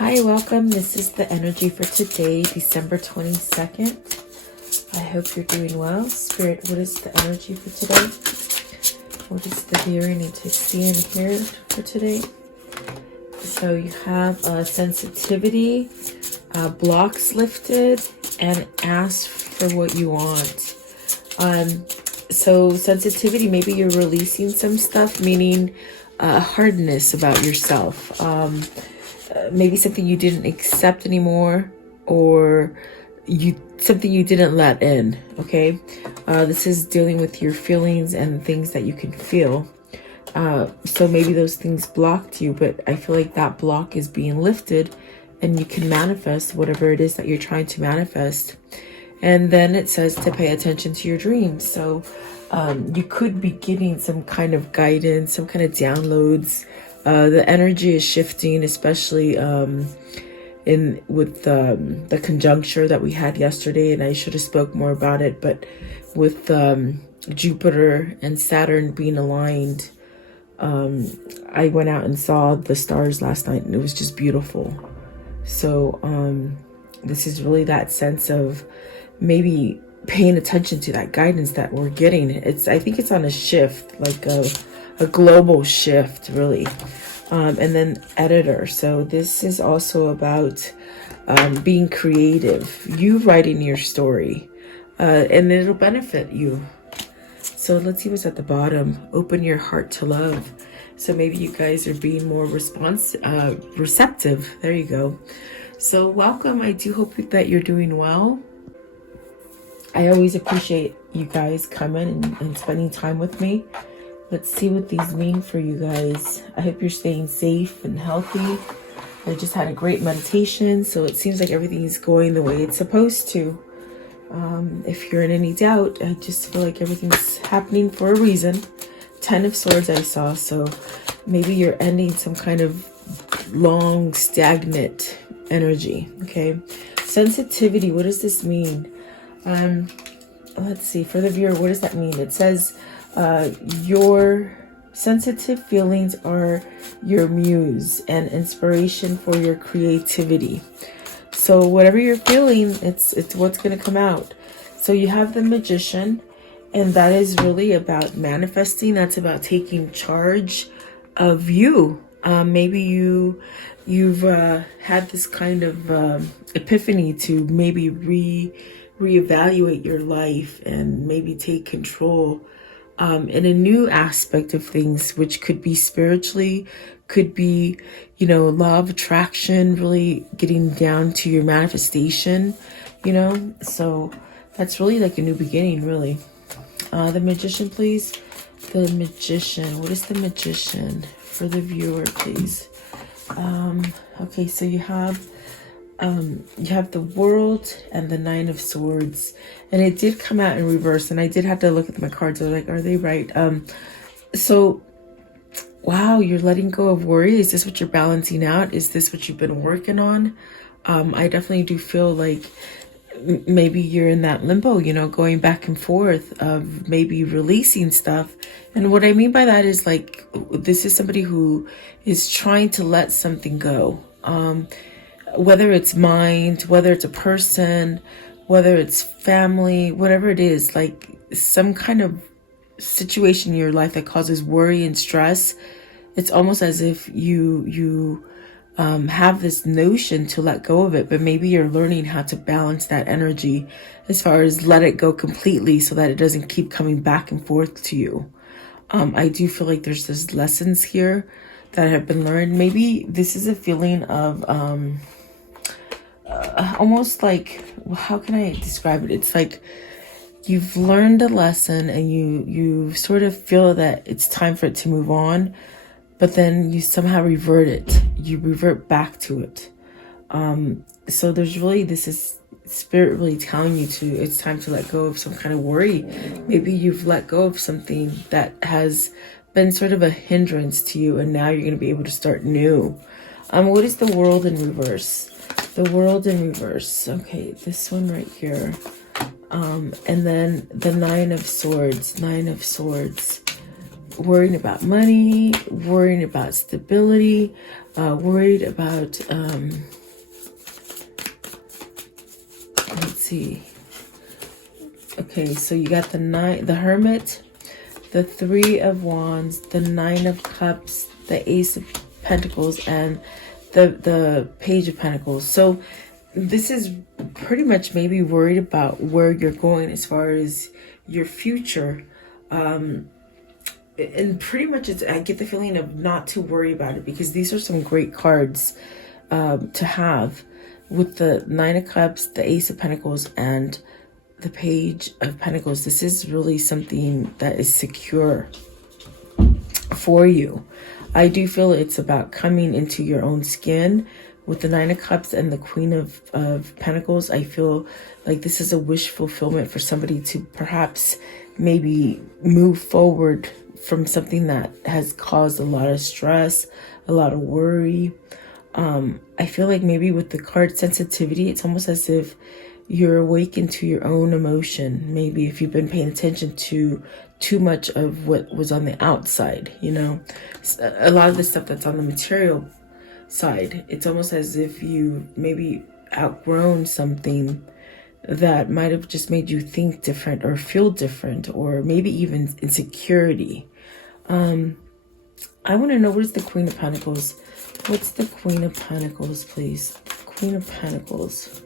Hi, welcome. This is the energy for today, December 22nd. I hope you're doing well. Spirit, what is the energy for today? What is the viewer need to see and hear for today? So you have sensitivity, blocks lifted, and ask for what you want. So sensitivity, maybe you're releasing some stuff, meaning hardness about yourself. Maybe something you didn't accept anymore, or something you didn't let in. Okay, this is dealing with your feelings and things that you can feel. So maybe those things blocked you, but I feel like that block is being lifted and you can manifest whatever it is that you're trying to manifest. And then it says to pay attention to your dreams. So you could be getting some kind of guidance, some kind of downloads. The energy is shifting, especially with the conjuncture that we had yesterday, and I should have spoke more about it, but with Jupiter and Saturn being aligned, I went out and saw the stars last night and it was just beautiful. So this is really that sense of maybe paying attention to that guidance that we're getting. I think it's on a shift, like a global shift, really. And then editor. So this is also about being creative, you writing your story, and it'll benefit you. So let's see what's at the bottom. Open your heart to love. So maybe you guys are being more receptive. There you go. So welcome. I do hope that you're doing well. I always appreciate you guys coming and spending time with me. Let's see what these mean for you guys. I hope you're staying safe and healthy. I just had a great meditation, so it seems like everything's going the way it's supposed to. If you're in any doubt, I just feel like everything's happening for a reason. 10 of Swords I saw, so maybe you're ending some kind of long, stagnant energy, okay? Sensitivity, what does this mean? Let's see, for the viewer, what does that mean? It says your sensitive feelings are your muse and inspiration for your creativity. So whatever you're feeling, it's what's going to come out. So you have the Magician, and that is really about manifesting. That's about taking charge of you. Maybe you've had this kind of epiphany to maybe reevaluate your life and maybe take control in a new aspect of things, which could be spiritually, could be, law of attraction, really getting down to your manifestation, so that's really like a new beginning, really. The Magician, please. The Magician, what is the Magician for the viewer, please? Okay, so you have the World and the Nine of Swords, and it did come out in reverse, and I did have to look at my cards. I was like, are they right? So wow, you're letting go of worry. Is this what you're balancing out? Is this what you've been working on? I definitely do feel like maybe you're in that limbo, going back and forth of maybe releasing stuff. And what I mean by that is, like, this is somebody who is trying to let something go. Whether it's mind, whether it's a person, whether it's family, whatever it is, like some kind of situation in your life that causes worry and stress, it's almost as if you have this notion to let go of it, but maybe you're learning how to balance that energy as far as let it go completely so that it doesn't keep coming back and forth to you. I do feel like there's this lessons here that have been learned. Maybe this is a feeling of almost like, how can I describe it? It's like you've learned a lesson and you sort of feel that it's time for it to move on, but then you somehow revert it. You revert back to it. So there's really, this is spirit really telling you it's time to let go of some kind of worry. Maybe you've let go of something that has been sort of a hindrance to you, and now you're going to be able to start new. What is the World in reverse? The World in reverse. Okay, this one right here. And then the Nine of Swords. Nine of Swords. worrying about money, worrying about stability, worried about, let's see. Okay, so you got the Hermit, the Three of Wands, the Nine of Cups, the Ace of Pentacles, and the Page of Pentacles. So this is pretty much maybe worried about where you're going as far as your future. And pretty much I get the feeling of not to worry about it, because these are some great cards to have with the Nine of Cups, the Ace of Pentacles, and the Page of Pentacles. This is really something that is secure for you. I do feel it's about coming into your own skin. With the Nine of Cups and the Queen of Pentacles, I feel like this is a wish fulfillment for somebody to perhaps maybe move forward from something that has caused a lot of stress, a lot of worry. I feel like maybe with the card sensitivity, it's almost as if you're awakened to your own emotion. Maybe if you've been paying attention to too much of what was on the outside, you know, a lot of the stuff that's on the material side, it's almost as if you maybe outgrown something that might have just made you think different or feel different, or maybe even insecurity. I want to know, what is the Queen of Pentacles? What's the Queen of Pentacles, please? Queen of Pentacles.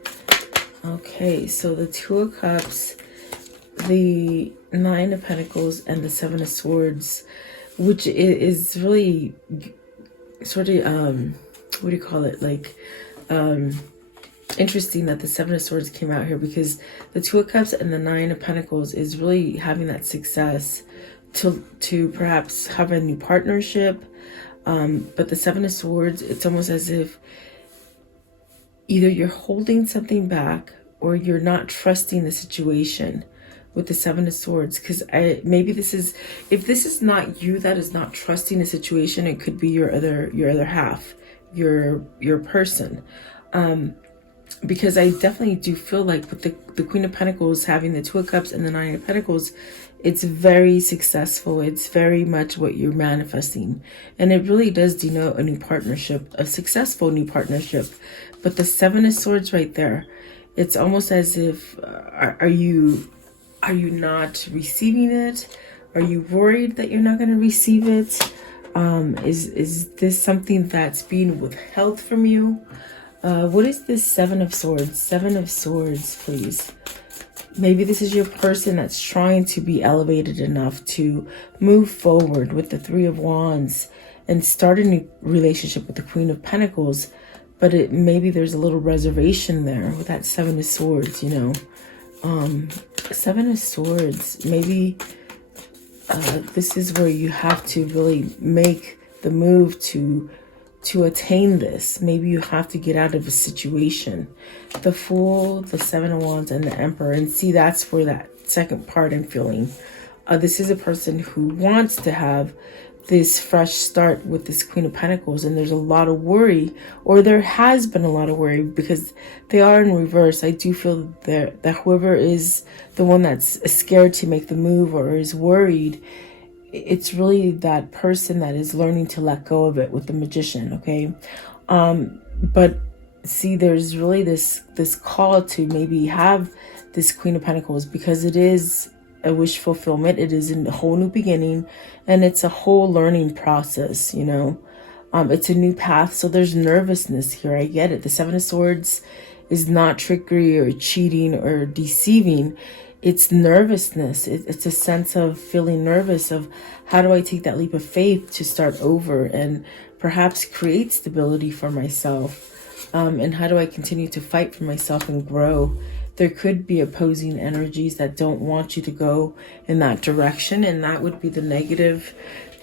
Okay, so the Two of Cups, the Nine of Pentacles, and the Seven of Swords, which is really sort of, what do you call it? Like, interesting that the Seven of Swords came out here, because the Two of Cups and the Nine of Pentacles is really having that success to perhaps have a new partnership. But the Seven of Swords, it's almost as if either you're holding something back or you're not trusting the situation with the Seven of Swords. Because maybe this is, if this is not you that is not trusting the situation, it could be your other half, your person. Because I definitely do feel like with the Queen of Pentacles having the Two of Cups and the Nine of Pentacles, it's very successful. It's very much what you're manifesting. And it really does denote a new partnership, a successful new partnership. But the Seven of Swords right there, it's almost as if, are you not receiving it? Are you worried that you're not going to receive it? Is this something that's being withheld from you? What is this Seven of Swords? Seven of Swords, please. Maybe this is your person that's trying to be elevated enough to move forward with the Three of Wands and start a new relationship with the Queen of Pentacles. But maybe there's a little reservation there with that Seven of Swords, you know. Seven of Swords, maybe this is where you have to really make the move to attain this. Maybe you have to get out of a situation. The Fool, the Seven of Wands, and the Emperor. And see, that's where that second part I'm feeling. This is a person who wants to have this fresh start with this Queen of Pentacles. And there's a lot of worry, or there has been a lot of worry, because they are in reverse. I do feel that whoever is the one that's scared to make the move or is worried, it's really that person that is learning to let go of it with the Magician, okay? But see, there's really this call to maybe have this Queen of Pentacles, because it is a wish fulfillment. It is a whole new beginning, and it's a whole learning process, you know? It's a new path, so there's nervousness here. I get it. The Seven of Swords is not trickery or cheating or deceiving. It's nervousness. It's a sense of feeling nervous of, how do I take that leap of faith to start over and perhaps create stability for myself? And how do I continue to fight for myself and grow? There could be opposing energies that don't want you to go in that direction. And that would be the negative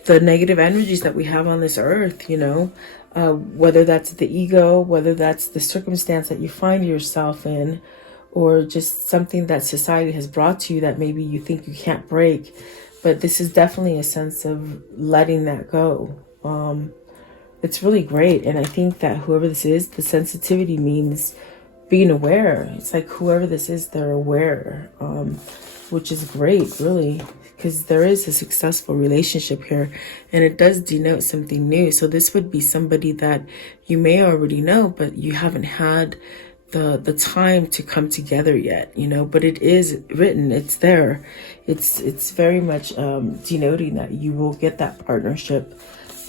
energies that we have on this earth, you know, whether that's the ego, whether that's the circumstance that you find yourself in, or just something that society has brought to you that maybe you think you can't break. But this is definitely a sense of letting that go. It's really great. And I think that whoever this is, the sensitivity means being aware. It's like whoever this is, they're aware, which is great, really, because there is a successful relationship here, and it does denote something new. So this would be somebody that you may already know, but you haven't had the time to come together yet, you know. But it is written, it's there, it's very much denoting that you will get that partnership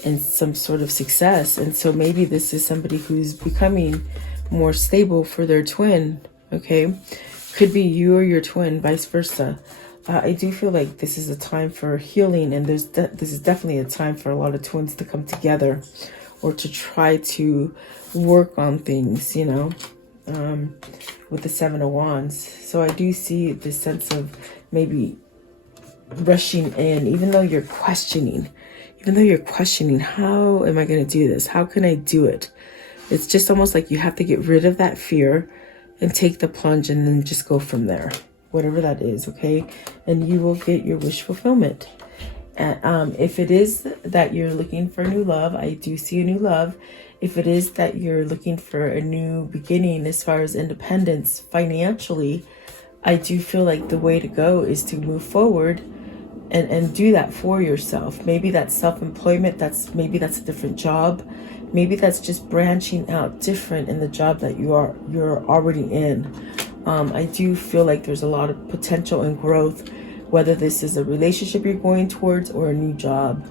and some sort of success. And so maybe this is somebody who's becoming more stable for their twin. Okay, could be you or your twin, vice versa. I do feel like this is a time for healing, and this is definitely a time for a lot of twins to come together or to try to work on things, you know, with the Seven of Wands. So I do see this sense of maybe rushing in, even though you're questioning, how am I going to do this? How can I do it? It's just almost like you have to get rid of that fear and take the plunge and then just go from there, whatever that is, okay? And you will get your wish fulfillment. And if it is that you're looking for new love, I do see a new love. If it is that you're looking for a new beginning as far as independence financially, I do feel like the way to go is to move forward and do that for yourself. Maybe that's self-employment, maybe that's a different job. Maybe that's just branching out different in the job that you're already in. I do feel like there's a lot of potential and growth, whether this is a relationship you're going towards or a new job.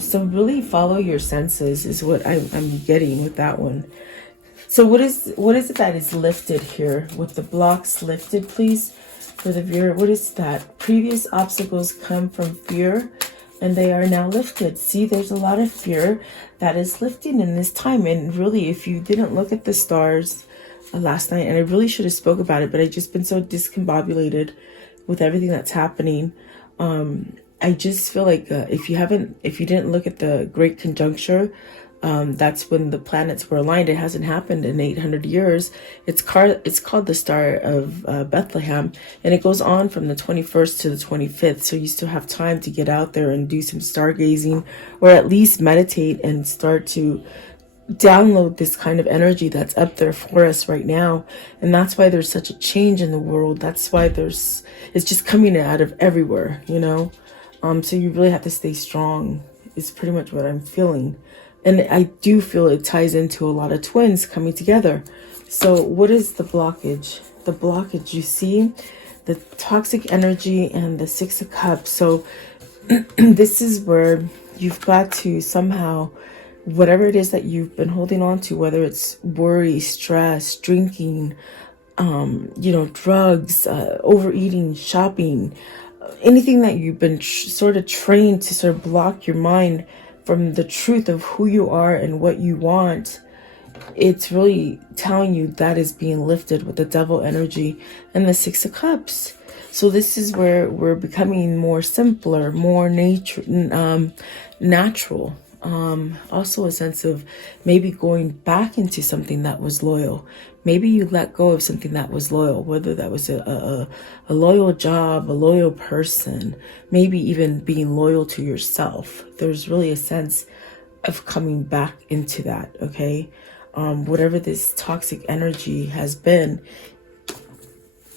So really follow your senses is what I'm getting with that one. So what is it that is lifted here with the blocks lifted, please, for the viewer? What is that? Previous obstacles come from fear, and they are now lifted. See, there's a lot of fear that is lifting in this time. And really, if you didn't look at the stars last night, and I really should have spoke about it, but I've just been so discombobulated with everything that's happening. I just feel like if you didn't look at the Great Conjuncture, that's when the planets were aligned. It hasn't happened in 800 years. It's called the Star of Bethlehem, and it goes on from the 21st to the 25th. So you still have time to get out there and do some stargazing, or at least meditate and start to download this kind of energy that's up there for us right now. And that's why there's such a change in the world. That's why it's just coming out of everywhere, you know. So you really have to stay strong is pretty much what I'm feeling. And I do feel it ties into a lot of twins coming together. So what is the blockage? The blockage, you see the toxic energy and the Six of Cups. So this is where you've got to somehow, whatever it is that you've been holding on to, whether it's worry, stress, drinking, drugs, overeating, shopping, anything that you've been sort of trained to sort of block your mind from the truth of who you are and what you want, it's really telling you that is being lifted with the Devil energy and the Six of Cups. So this is where we're becoming more simpler, more natural. Also a sense of maybe going back into something that was loyal. Maybe you let go of something that was loyal, whether that was a loyal job, a loyal person, maybe even being loyal to yourself. There's really a sense of coming back into that, okay? Whatever this toxic energy has been,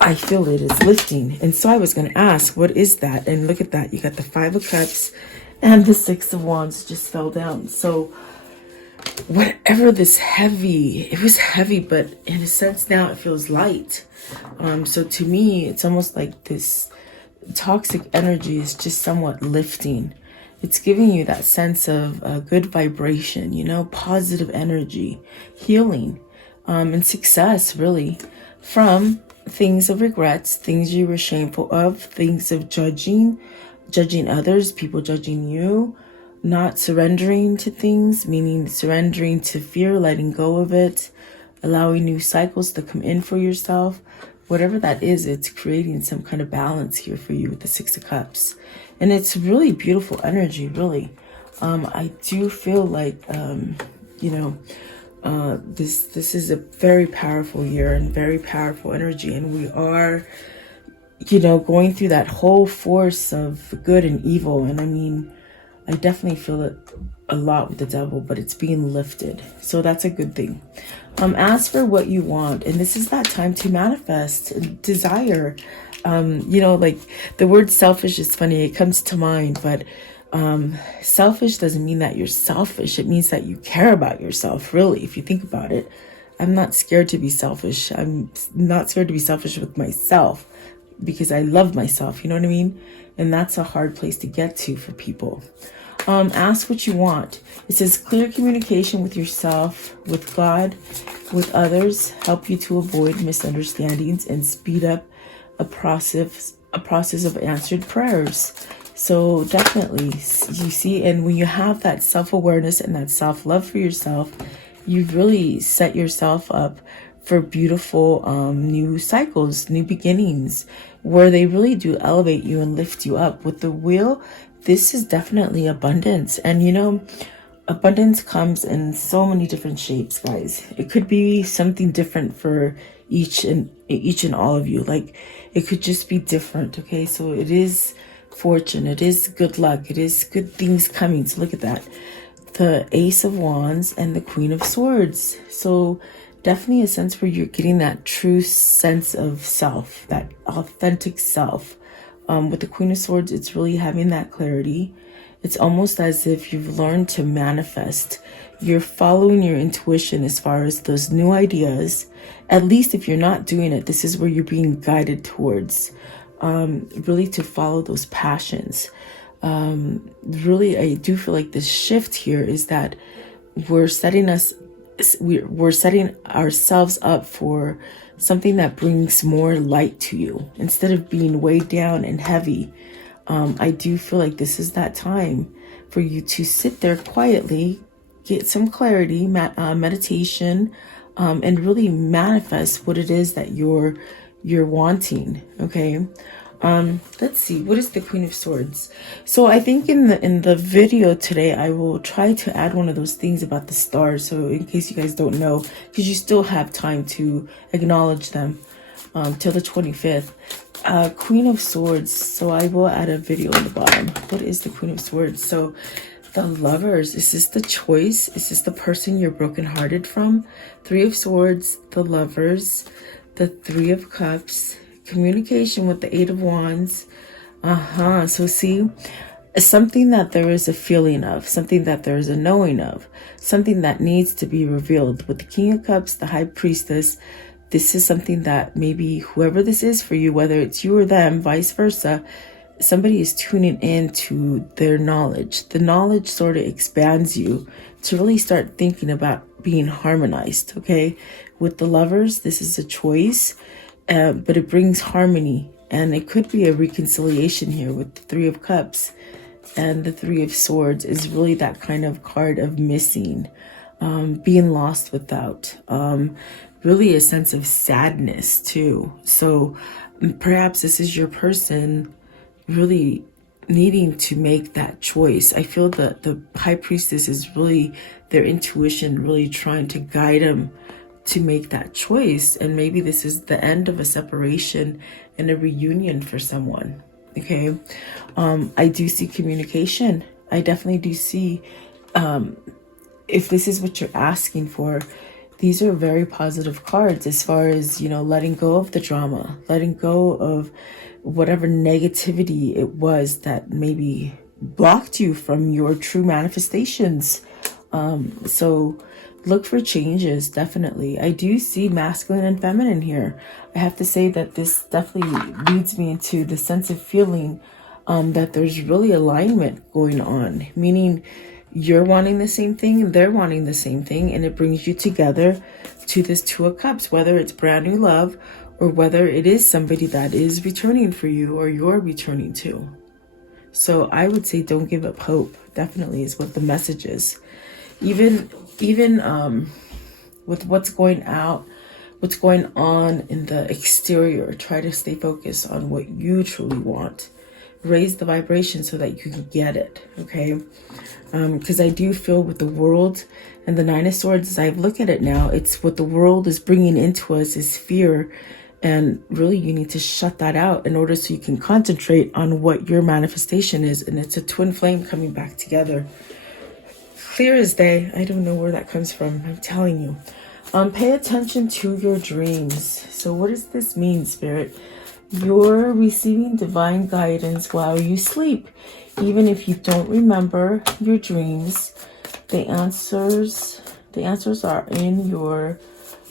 I feel it is lifting. And so I was going to ask, what is that? And look at that. You got the Five of Cups and the Six of Wands just fell down. So whatever this heavy, it was heavy, but in a sense now it feels light. So to me, it's almost like this toxic energy is just somewhat lifting. It's giving you that sense of good vibration, you know, positive energy, healing, and success, really, from things of regrets, things you were shameful of, things of judging others, people judging you, not surrendering to things, meaning surrendering to fear, letting go of it, allowing new cycles to come in for yourself. Whatever that is, it's creating some kind of balance here for you with the Six of Cups. And it's really beautiful energy, really. I do feel like, this is a very powerful year and very powerful energy. And we are, going through that whole force of good and evil. And I mean, I definitely feel it a lot with the Devil, but it's being lifted. So that's a good thing. Ask for what you want. And this is that time to manifest, desire. You know, like the word selfish is funny. It comes to mind, but selfish doesn't mean that you're selfish. It means that you care about yourself, really, if you think about it. I'm not scared to be selfish. I'm not scared to be selfish with myself because I love myself. You know what I mean? And that's a hard place to get to for people. Ask what you want. It says clear communication with yourself, with God, with others, help you to avoid misunderstandings and speed up a process of answered prayers. So definitely, you see, and when you have that self-awareness and that self-love for yourself, you've really set yourself up for beautiful new cycles, new beginnings, where they really do elevate you and lift you up. With the wheel, this is definitely abundance. And you know, abundance comes in so many different shapes, guys. It could be something different for each and all of you. Like, it could just be different. Okay, so it is fortune, it is good luck, it is good things coming. So look at that, the Ace of Wands and the Queen of Swords. So definitely a sense where you're getting that true sense of self, that authentic self. With the Queen of Swords, it's really having that clarity. It's almost as if you've learned to manifest. You're following your intuition as far as those new ideas. At least if you're not doing it, this is where you're being guided towards. Really to follow those passions. Really, I do feel like the shift here is that we're setting ourselves up for something that brings more light to you instead of being weighed down and heavy. I do feel like this is that time for you to sit there quietly, get some clarity, meditation, and really manifest what it is that you're wanting. Okay. Let's see, what is the Queen of Swords? So I think in the video today, I will try to add one of those things about the stars. So in case you guys don't know, because you still have time to acknowledge them till the 25th. Queen of Swords. So I will add a video on the bottom. What is the Queen of Swords? So the Lovers. Is this the choice? Is this the person you're brokenhearted from? Three of Swords, the Lovers, the Three of Cups, communication with the Eight of Wands. So see, something that there is a feeling of, something that there is a knowing of, something that needs to be revealed. With the King of Cups, the High Priestess, this is something that maybe whoever this is for you, whether it's you or them, vice versa, somebody is tuning in to their knowledge. The knowledge sort of expands you to really start thinking about being harmonized. Okay, with the Lovers, this is a choice. But it brings harmony, and it could be a reconciliation here with the Three of Cups, and the Three of Swords is really that kind of card of missing, being lost without, really a sense of sadness too. So perhaps this is your person really needing to make that choice. I feel that the High Priestess is really their intuition, really trying to guide them to make that choice. And maybe this is the end of a separation and a reunion for someone. Okay. I do see communication. I definitely do see, if this is what you're asking for, these are very positive cards as far as, you know, letting go of the drama, letting go of whatever negativity it was that maybe blocked you from your true manifestations. So look for changes, definitely. I do see masculine and feminine here. I have to say that this definitely leads me into the sense of feeling that there's really alignment going on, meaning you're wanting the same thing and they're wanting the same thing, and it brings you together to this Two of Cups, whether it's brand new love or whether it is somebody that is returning for you or you're returning to. So I would say don't give up hope, definitely is what the message is. Even with what's going on in the exterior, try to stay focused on what you truly want. Raise the vibration so that you can get it, okay? Because I do feel with the world and the Nine of Swords, as I look at it now, it's what the world is bringing into us is fear. And really, you need to shut that out in order so you can concentrate on what your manifestation is. And it's a twin flame coming back together. Clear as day. I don't know where that comes from. I'm telling you. Pay attention to your dreams. So what does this mean, Spirit? You're receiving divine guidance while you sleep. Even if you don't remember your dreams, the answers are in your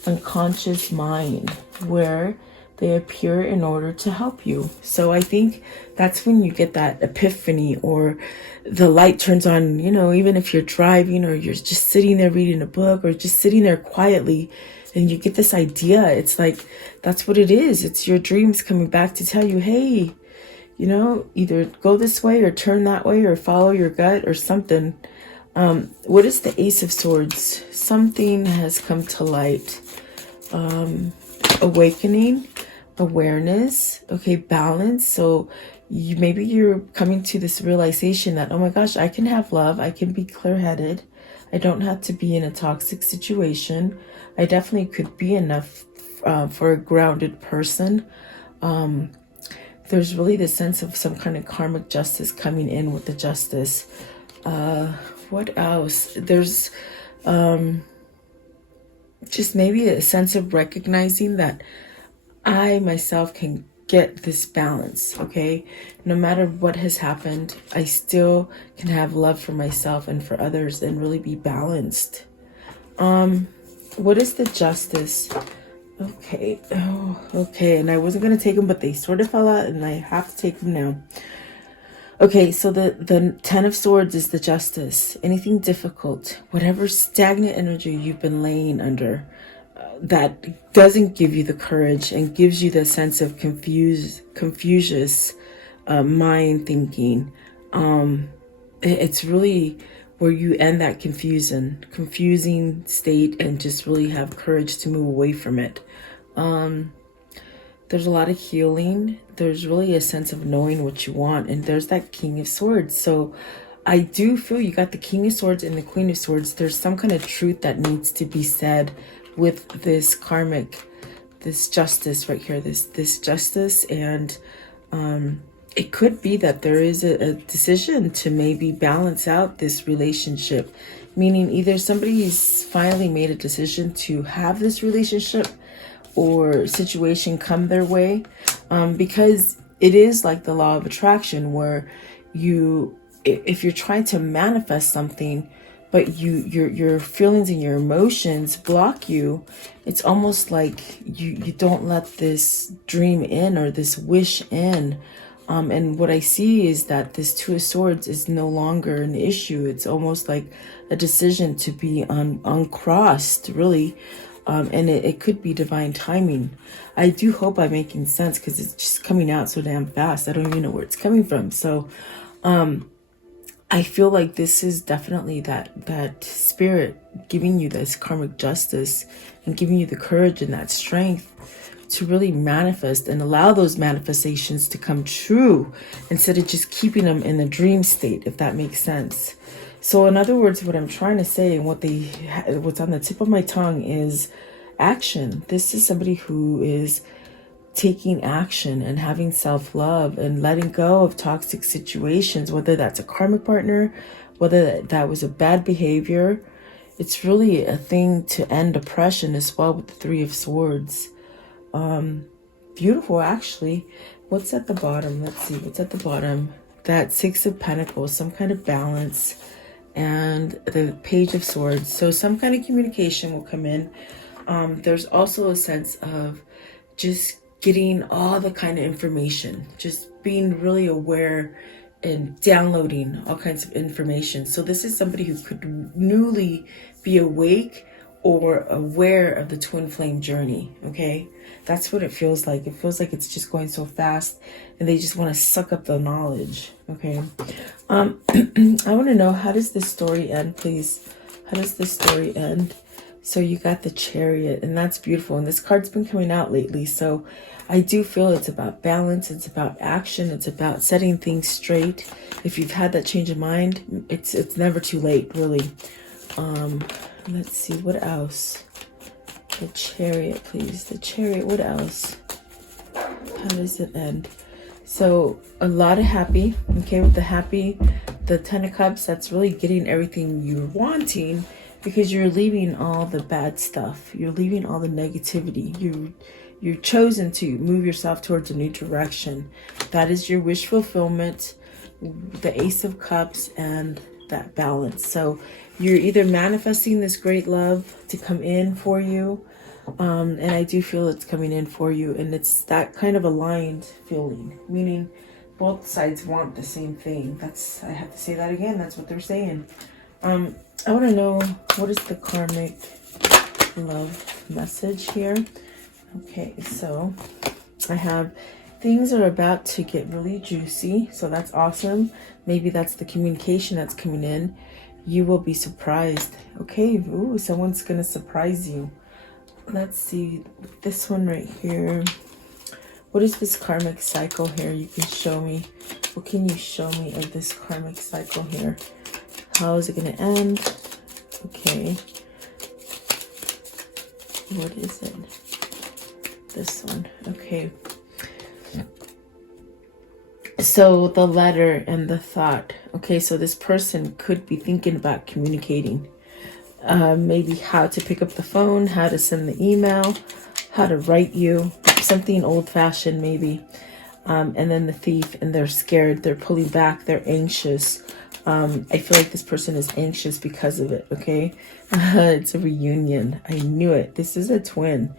unconscious mind, where they appear in order to help you. So I think that's when you get that epiphany, or the light turns on, even if you're driving or you're just sitting there reading a book or just sitting there quietly, and you get this idea. It's like, that's what it is. It's your dreams coming back to tell you, hey, either go this way or turn that way or follow your gut or something. What is the Ace of Swords? Something has come to light. Awakening, awareness, okay, balance. So maybe you're coming to this realization that, oh my gosh, I can have love. I can be clear-headed. I don't have to be in a toxic situation. I definitely could be enough for a grounded person. There's really this sense of some kind of karmic justice coming in with the justice. What else? There's just maybe a sense of recognizing that I myself can get this balance, okay? No matter what has happened, I still can have love for myself and for others and really be balanced. What is the justice? Okay. Oh, okay. And I wasn't going to take them, but they sort of fell out and I have to take them now. Okay, so the Ten of Swords is the justice. Anything difficult, whatever stagnant energy you've been laying under, that doesn't give you the courage and gives you the sense of confucius mind thinking. It's really where you end that confusing state and just really have courage to move away from it. There's a lot of healing. There's really a sense of knowing what you want. And there's that King of Swords. So I do feel you got the King of Swords and the Queen of Swords. There's some kind of truth that needs to be said with this karmic, this justice right here, this justice. And it could be that there is a decision to maybe balance out this relationship. Meaning either somebody's finally made a decision to have this relationship or situation come their way, because it is like the law of attraction, where if you're trying to manifest something but your feelings and your emotions block you, it's almost like you don't let this dream in or this wish in. And what I see is that this Two of Swords is no longer an issue. It's almost like a decision to be uncrossed, really. And it could be divine timing. I do hope I'm making sense, because it's just coming out so damn fast. I don't even know where it's coming from. So I feel like this is definitely that spirit giving you this karmic justice and giving you the courage and that strength to really manifest and allow those manifestations to come true, instead of just keeping them in the dream state, if that makes sense. So in other words, what I'm trying to say and what's on the tip of my tongue is action. This is somebody who is taking action and having self-love and letting go of toxic situations, whether that's a karmic partner, whether that was a bad behavior. It's really a thing to end oppression as well with the Three of Swords. Beautiful, actually. What's at the bottom? Let's see, what's at the bottom? That Six of Pentacles, some kind of balance, and the Page of Swords. So some kind of communication will come in. There's also a sense of just getting all the kind of information, just being really aware and downloading all kinds of information. So this is somebody who could newly be awake or aware of the twin flame journey, okay? That's what it feels like. It feels like it's just going so fast and they just want to suck up the knowledge, okay? I want to know, how does this story end, please? How does this story end? So you got the Chariot, and that's beautiful. And this card's been coming out lately. So I do feel it's about balance. It's about action. It's about setting things straight. If you've had that change of mind, it's never too late, really. Let's see, what else? The Chariot, please. The Chariot, what else? How does it end? So a lot of happy, okay? With the happy, the Ten of Cups, that's really getting everything you're wanting. because you're leaving all the bad stuff. You're leaving all the negativity. You're chosen to move yourself towards a new direction. That is your wish fulfillment, the Ace of Cups, and that balance. So you're either manifesting this great love to come in for you, and I do feel it's coming in for you, and it's that kind of aligned feeling, meaning both sides want the same thing. I have to say that again. That's what they're saying. I want to know, what is the karmic love message here? Okay, so I have, things are about to get really juicy. So that's awesome. Maybe that's the communication that's coming in. You will be surprised. Okay, ooh, someone's going to surprise you. Let's see, this one right here. What is this karmic cycle here? You can show me. What can you show me of this karmic cycle here? How is it going to end? Okay. What is it? This one. Okay. So the letter and the thought. Okay, so this person could be thinking about communicating. Maybe how to pick up the phone, how to send the email, how to write you, something old-fashioned maybe. And then the thief, and they're scared, they're pulling back, they're anxious. I feel like this person is anxious because of it, okay? It's a reunion. I knew it. This is a twin.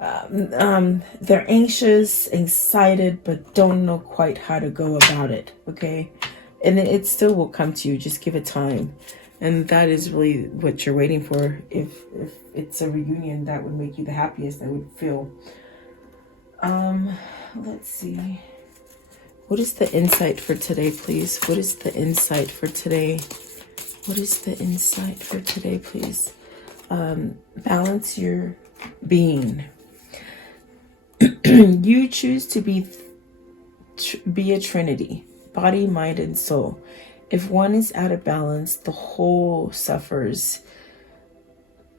They're anxious, excited, but don't know quite how to go about it, okay? And it still will come to you. Just give it time. And that is really what you're waiting for. If it's a reunion, that would make you the happiest, I would feel. Let's see. What is the insight for today, please? What is the insight for today? What is the insight for today, please? Balance your being. You choose to be a trinity, body, mind, and soul. If one is out of balance, the whole suffers.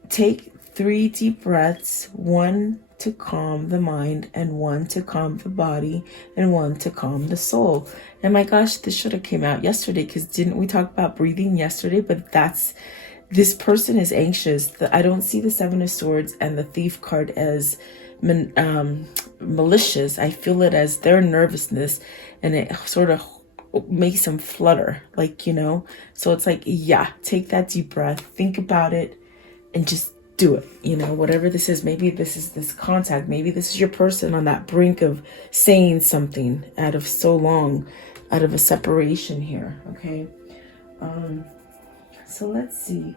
Take 3 deep breaths, 1 to calm the mind, and 1 to calm the body, and 1 to calm the soul. And my gosh, this should have came out yesterday, because didn't we talk about breathing yesterday? But this person is anxious. I don't see the 7 of Swords and the Thief card as malicious. I feel it as their nervousness, and it sort of makes them flutter, like, you know. So it's like, yeah, take that deep breath, think about it, and just do it. You know, whatever this is, maybe this is this contact, maybe this is your person on that brink of saying something out of so long, out of a separation here. Okay. So let's see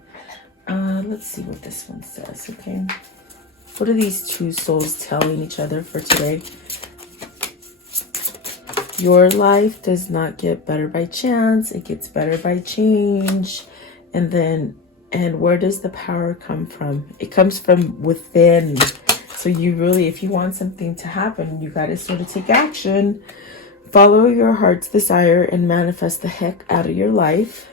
what this one says. Okay, what are these 2 souls telling each other for today? Your life does not get better by chance. It gets better by change. And where does the power come from? It comes from within. So you really, if you want something to happen, you got to sort of take action. Follow your heart's desire and manifest the heck out of your life.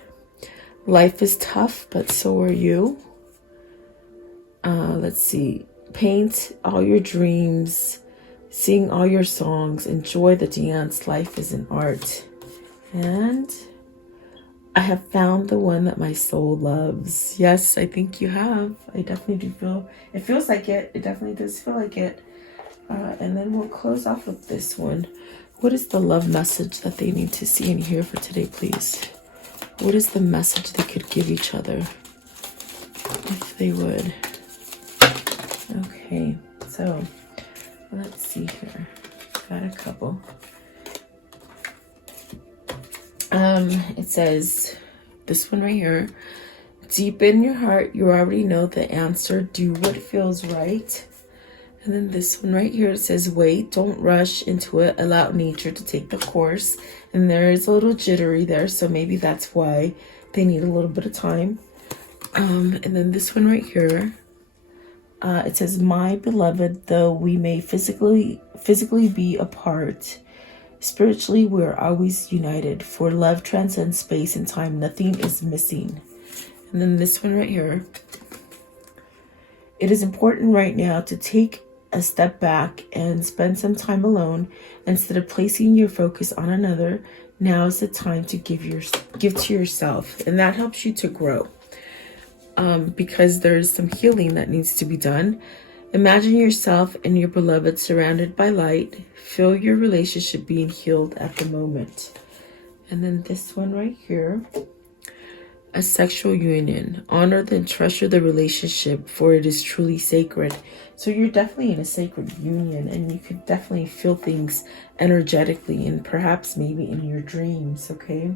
Life is tough, but so are you. Let's see. Paint all your dreams. Sing all your songs. Enjoy the dance. Life is an art. And I have found the one that my soul loves. Yes, I think you have. I definitely do feel, it feels like it. It definitely does feel like it. And then we'll close off with this one. What is the love message that they need to see and hear for today, please? What is the message they could give each other if they would? Okay, so let's see here. Got a couple. It says, this one right here, deep in your heart, you already know the answer. Do what feels right. And then this one right here, it says, wait, don't rush into it. Allow nature to take the course. And there is a little jittery there, so maybe that's why they need a little bit of time. And then this one right here, it says, my beloved, though we may physically be apart, spiritually we're always united. For love transcends space and time. Nothing is missing. And then this one right here, it is important right now to take a step back and spend some time alone. Instead of placing your focus on another, now is the time to give to yourself, and that helps you to grow. because there's some healing that needs to be done. Imagine yourself and your beloved surrounded by light. Feel your relationship being healed at the moment. And then this one right here, a sexual union. Honor and treasure the relationship, for it is truly sacred. So you're definitely in a sacred union, and you could definitely feel things energetically and perhaps maybe in your dreams, okay?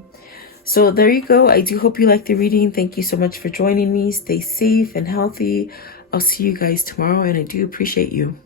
So there you go. I do hope you liked the reading. Thank you so much for joining me. Stay safe and healthy. I'll see you guys tomorrow, and I do appreciate you.